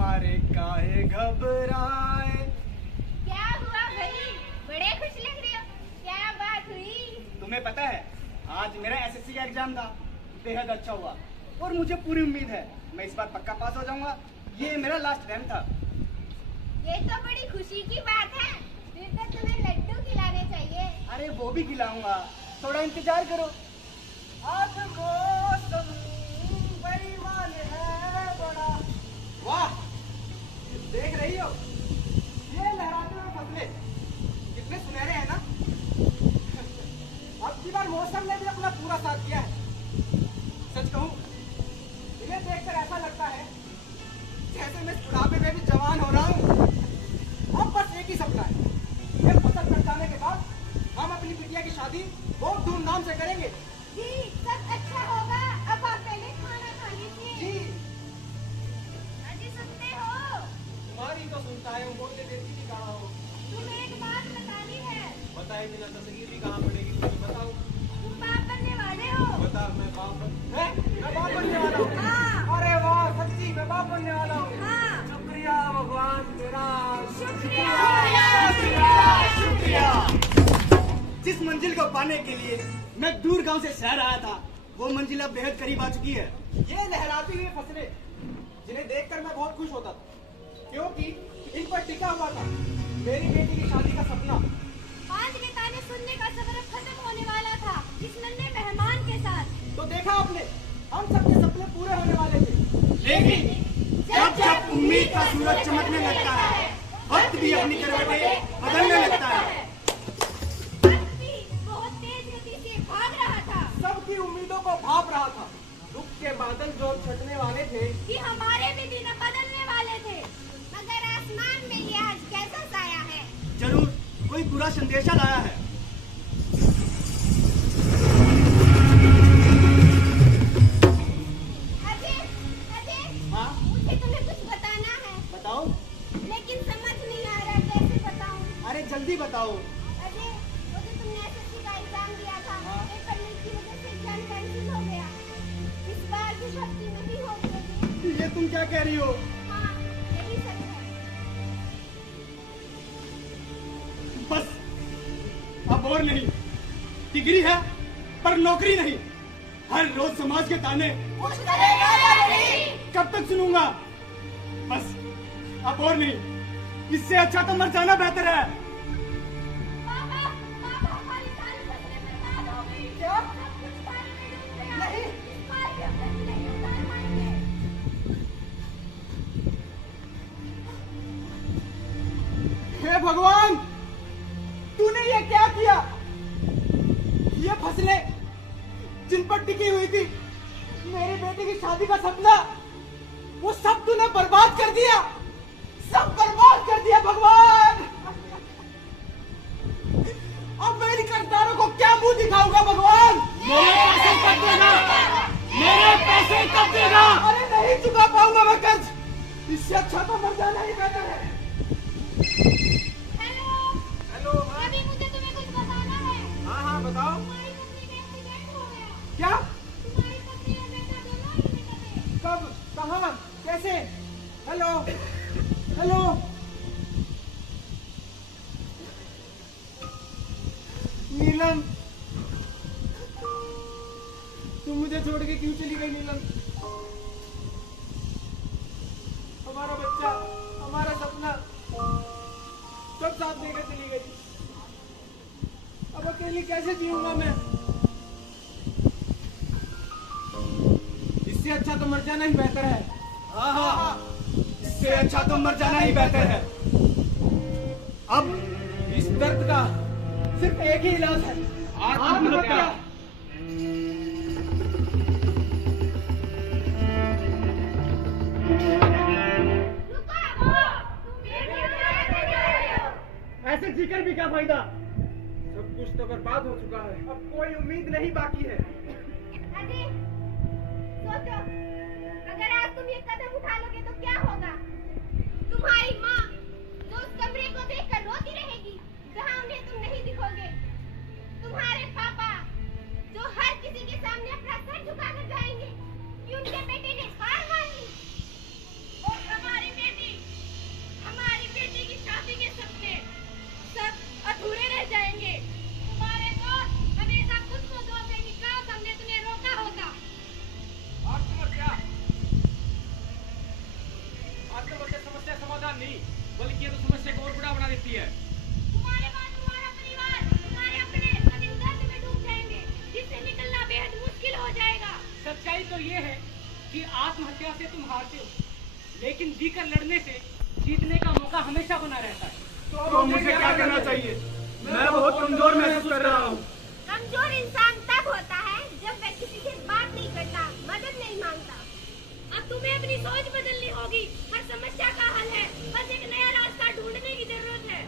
मारे काहे घबराए। क्या हुआ भाई, बड़े खुश लग रहे हो, क्या बात हुई? तुम्हें पता है आज मेरा एसएससी का एग्जाम था, बेहद अच्छा हुआ और मुझे पूरी उम्मीद है मैं इस बार पक्का पास हो जाऊंगा। ये मेरा लास्ट टाइम था। ये तो बड़ी खुशी की बात है, फिर तो तुम्हें लड्डू खिलाने चाहिए। अरे वो भी खिलाऊंगा, थोड़ा इंतजार करो। आज मौसम बेईमान है बड़ा। वाह, देख रही हो ये लहराते हुए फसलें कितने सुनहरे हैं ना। अब की बार मौसम ने भी अपना पूरा साथ दिया है। सच कहूं इन्हें देखकर ऐसा लगता है जैसे मैं बुढ़ापे में भी जवान हो रहा हूँ। अब बस एक ही सपना है, ये फसल कट जाने के बाद हम अपनी बिटिया की शादी बहुत धूमधाम से करेंगे। जी सब अच्छा होगा, अब आप पहले खाना खा लीजिए। जी अजी सुनते हो? तुम्हारी तो सुनता है, बोलते देती भी कहाँ हो। तुम्हें एक बात बतानी है। बताए बिना तस्वीर भी कहाँ पड़ेगी, तुम बताओ। तुम बाप बनने वाले हो। बता, मैं बाप बनने वाला हूँ। हाँ। अरे वाह, सच्ची मैं बाप बनने वाला हूँ। हाँ। शुक्रिया भगवान तेरा, शुक्रिया। जिस मंजिल को पाने के लिए मैं दूर गांव से शहर आया था, वो मंजिल अब बेहद करीब आ चुकी है। ये लहराती हुई फसलें जिन्हें देखकर मैं बहुत खुश होता था, क्योंकि इन पर टिका हुआ था मेरी बेटी की शादी का सपना। आज के ताने सुनने का सफर अब खत्म होने वाला था इस नन्हे मेहमान के साथ। तो देखा आपने, हम सबके सपने पूरे होने वाले थे, लेकिन जब जब उम्मीद का सूरज चमकने लगता है, वक्त भी अपनी करवटें बदलने लगता है। बहुत तेज गति से भाग रहा था, सबकी उम्मीदों को भाप रहा था। दुख के बादल जो छटने वाले थे कि हमारे भी दिन बदलने वाले थे, मगर आसमान में ये आज कैसा साया है। जरूर कोई बुरा संदेशा लाया है। अजय, अजय, हाँ मुझे तुम्हें कुछ बताना है, बताओ। लेकिन समझ नहीं आ रहा कैसे बताऊं। अरे जल्दी बताओ। अजय, वो जो तुमने एसएससी का एग्जाम दिया था, हाँ। पेपर लीक की वजह से एग्जाम कैंसिल हो गया। इस बार भी भर्ती नहीं हो पाएगी। ये तुम क्या कह रही हो? हाँ, यही सच है। बस अब और नहीं, डिग्री है पर नौकरी नहीं। हर रोज समाज के ताने कुछ करेगा या नहीं? कब तक सुनूंगा? बस अब और नहीं, इससे अच्छा तो मर जाना बेहतर है। पापा, पापा, हमारी सारी फसलें बर्बाद हो गई। क्या? सब कुछ पानी में डूब गया। नहीं। इस बार भी हम कभी नहीं उतार पाएंगे। हे भगवान, तूने ये क्या किया? ये फसलें जिन पर टिकी हुई थी मेरी बेटी की शादी का सपना, वो सब तूने बर्बाद कर दिया, सब बर्बाद कर दिया भगवान। अब मेरी कर्जदारों को क्या मुंह दिखाऊंगा भगवान? मेरे पैसे कब देना? मेरे पैसे कब देना? अरे नहीं चुका पाऊंगा मैं कर्ज, इससे अच्छा तो मर जाना ही बेहतर है। Hello, hello. अभी मुझे तुम्हें कुछ बताना है। हाँ हाँ बताओ। तुम्हारी पत्नी का एक्सीडेंट हो गया। क्या? तुम्हारी पत्नी और बेटा दोनों ही निकल गए। कब? कहाँ? कैसे? Hello hello. नीलम, तुम मुझे छोड़ के क्यों चली गई नीलम? हमारा बच्चा, हमारा सपना सब साथ देकर चली गई। अब अकेली कैसे जीऊंगा मैं? इससे अच्छा तो मर जाना ही बेहतर है। हाँ हाँ, इससे अच्छा तो मर जाना ही बेहतर है। अब इस दर्द का सिर्फ एक ही इलाज है, आत्महत्या। ऐसे जीकर भी क्या फायदा? सब कुछ तो बर्बाद हो चुका है, अब कोई उम्मीद नहीं बाकी है। अजय, सोचो, अगर आज तुम ये कदम उठा लोगे तो क्या होगा? तुम्हारी माँ जो उस कमरे को देखकर रोती रहेगी, जहाँ उन्हें तुम नहीं दिखोगे। तुम्हारे पापा जो हर किसी के सामने अपना सर झुकाकर जाएंगे कि उनके बेटे ने हार मान ली। और हमारी बेटी सकती है। तुम्हारे बाद तुम्हारा परिवार, तुम्हारे अपने सब इस दर्द में डूब जाएंगे, जिससे निकलना बेहद मुश्किल हो जाएगा। सच्चाई तो ये है कि आत्महत्या से तुम हारते हो, लेकिन जीकर लड़ने से जीतने का मौका हमेशा बना रहता है। तो मुझे क्या करना चाहिए? मैं बहुत कमजोर महसूस कर रहा हूँ। कमजोर इंसान तब होता है जब वह किसी से बात नहीं करता, मदद नहीं मांगता। अब तुम्हें अपनी सोच बदलनी होगी। हर समस्या का हल है, बस एक नया रास्ता ढूंढने की जरूरत है।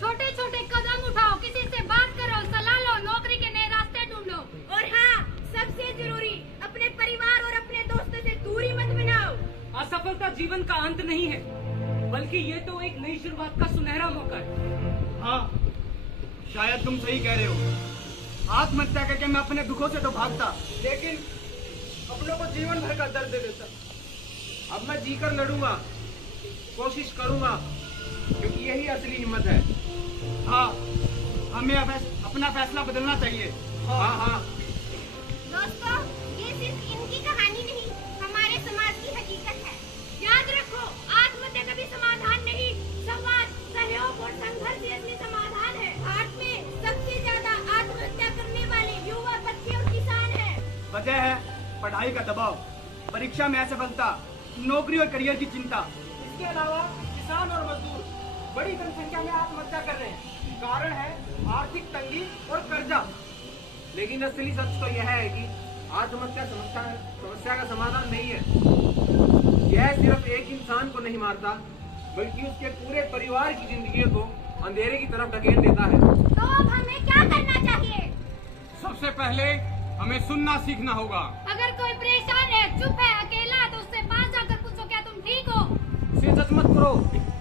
छोटे छोटे कदम उठाओ, किसी से बात करो, सलाह लो, नौकरी के नए रास्ते ढूंढो। और हाँ, सबसे जरूरी, अपने परिवार और अपने दोस्तों से दूरी मत बनाओ। असफलता जीवन का अंत नहीं है, बल्कि ये तो एक नई शुरुआत का सुनहरा मौका है। हाँ, शायद तुम सही कह रहे हो। आत्महत्या करके मैं अपने दुखों से तो भागता, लेकिन अपनों को जीवन भर का दर्द दे देता। अब मैं जीकर लड़ूंगा, कोशिश करूंगा, क्योंकि यही असली हिम्मत है। हाँ, हमें अब अपना फैसला बदलना चाहिए। हाँ हाँ। दोस्तों, ये सिर्फ इनकी कहानी नहीं, हमारे समाज की हकीकत है। याद रखो, आत्महत्या कभी समाधान नहीं, संवाद, सहयोग और संघर्ष ही असली समाधान है। भारत में सबसे ज्यादा आत्महत्या करने वाले युवा, बच्चे और किसान हैं। वजह है पढ़ाई का दबाव, परीक्षा में असफलता, नौकरी और करियर की चिंता। इसके अलावा किसान और मजदूर बड़ी जनसंख्या में आत्महत्या कर रहे हैं। कारण है आर्थिक तंगी और कर्जा। लेकिन असली सच तो यह है कि आत्महत्या समस्या का समाधान नहीं है। यह सिर्फ एक इंसान को नहीं मारता, बल्कि उसके पूरे परिवार की जिंदगी को अंधेरे की तरफ धकेल देता है। तो अब हमें क्या करना चाहिए? सबसे पहले हमें सुनना सीखना होगा। अगर कोई परेशान है, चुप है, अकेला है, तो उससे पास जाकर पूछो, क्या तुम ठीक हो? उसे जज मत करो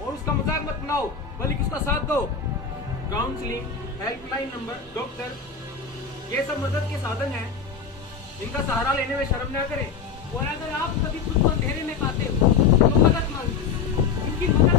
और उसका मजाक मत बनाओ, बल्कि उसका साथ दो। काउंसलिंग, हेल्पलाइन नंबर, डॉक्टर, ये सब मदद के साधन हैं। इनका सहारा लेने में शर्म न करें। और अगर आप कभी खुद को अंधेरे में पाते हो तो मदद मांगिए, क्योंकि मदद